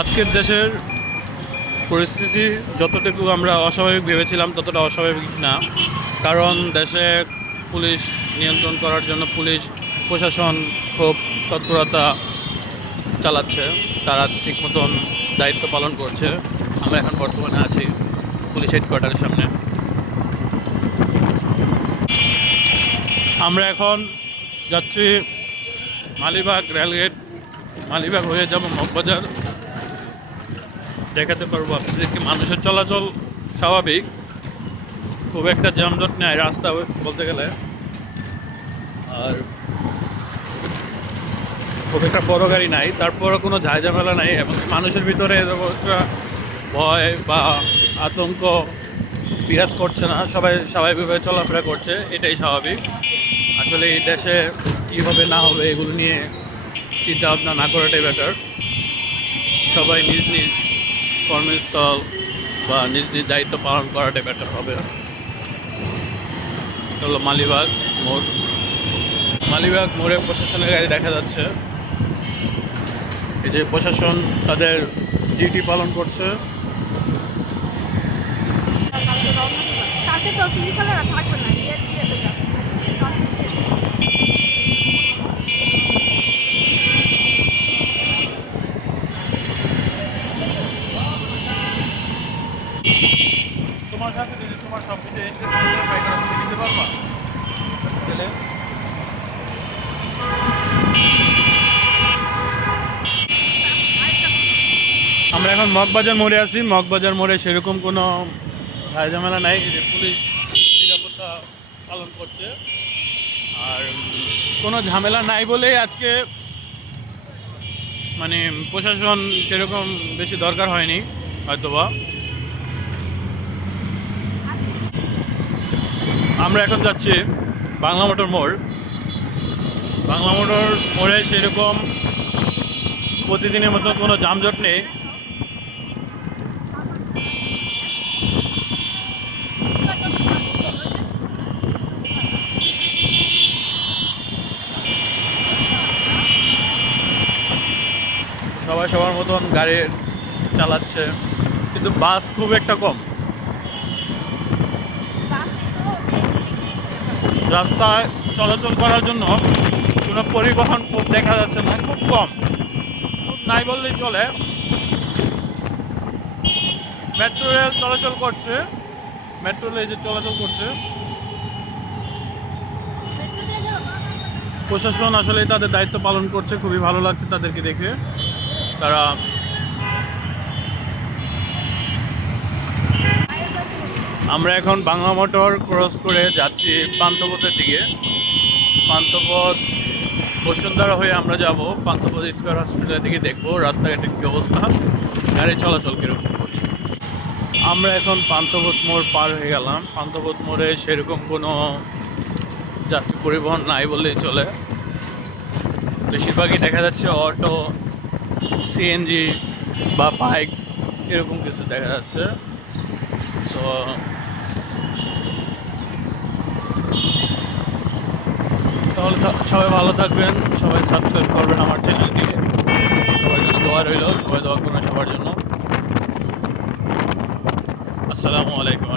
আজকের দেশের পরিস্থিতি যতটুকু আমরা অস্বাভাবিক ভেবেছিলাম ততটা অস্বাভাবিক না। কারণ দেশে পুলিশ নিয়ন্ত্রণ করার জন্য পুলিশ প্রশাসন খুব তৎপরতা চালাচ্ছে। তারা ঠিক মতন দায়িত্ব পালন করছে। আমরা এখন বর্তমানে আছি পুলিশ হেডকোয়ার্টারের সামনে। আমরা এখন যাচ্ছি মালিবাগ রেলগেট। মালিবাগ হয়ে যাব মগবাজার। দেখাতে পারবো আপনাদেরকে মানুষের চলাচল স্বাভাবিক, খুব একটা যানজট নেই রাস্তা বলতে গেলে। আর খুব একটা বড় গাড়ি নাই, তারপরও কোনো ঝামেলা নাই এবং মানুষের ভিতরে একটা ভয় বা আতঙ্ক বিরাজ করছে না। সবাই স্বাভাবিকভাবে চলাফেরা করছে, এটাই স্বাভাবিক। আসলে এই দেশে কী হবে না হবে এগুলো নিয়ে চিন্তা ভাবনা না করাটাই বেটার। সবাই নিজ নিজ কর্মস্থল বা নিজ নিজ দায়িত্ব পালন করাটাই বেটার হবে। হলো মালিবাগ মোড়। মালিবাগ মোড়ে প্রশাসনের গাড়ি দেখা যাচ্ছে। এই যে প্রশাসন তাদের ডিউটি পালন করছে। তোমার কাছে যদি তোমার সব কিছু দিতে পারবা আমরা এখন মগবাজার মোড়ে আছি। মগবাজার মোড়ে সেরকম কোনো ঝামেলা নাই, যে পুলিশ নিরাপত্তা পালন করছে। আর কোনো ঝামেলা নাই বলেই আজকে মানে প্রশাসন সেরকম বেশি দরকার হয়নি হয়তোবা। আমরা এখন যাচ্ছি বাংলা মোটর মোড়। বাংলা মোটর মোড়ে সেরকম প্রতিদিনের মতো কোনো যানজট নেই। সবাই সবার মতন গাড়ি চালাচ্ছে, কিন্তু বাস খুব একটা কম। রাস্তায় চলাচল করার জন্য কোনো পরিবহন খুব দেখা যাচ্ছে না, খুব কম, খুব নাই বললেই চলে। মেট্রো রেল চলাচল করছে, মেট্রো রেল যে চলাচল করছে। প্রশাসন আসলে তাদের দায়িত্ব পালন করছে, খুবই ভালো লাগছে তাদেরকে দেখে। তারা আমরা এখন বাংলা মোটর ক্রস করে যাচ্ছি পান্থপথের দিকে। পান্থপথ বসুন্ধরা হয়ে আমরা যাব পান্থপথ স্কয়ার হসপিটালের দিকে, দেখবো রাস্তাঘাটের কী অবস্থা, গাড়ি চলাচল কীরকম করছে। আমরা এখন পান্থপথ মোড় পার হয়ে গেলাম। পান্থপথ মোড়ে সেরকম কোনো যাত্রী পরিবহন নাই বললেই চলে। বেশিরভাগই দেখা যাচ্ছে অটো, সিএনজি বা বাইক এরকম কিছু দেখা যাচ্ছে। তো তাহলে সবাই ভালো থাকবেন, সবাই সাবস্ক্রাইব করবেন আমার চ্যানেলকে। সবাই জন্য দোয়া রইল, সবাই দোয়া করবেন সবার জন্য। আসসালামু আলাইকুম।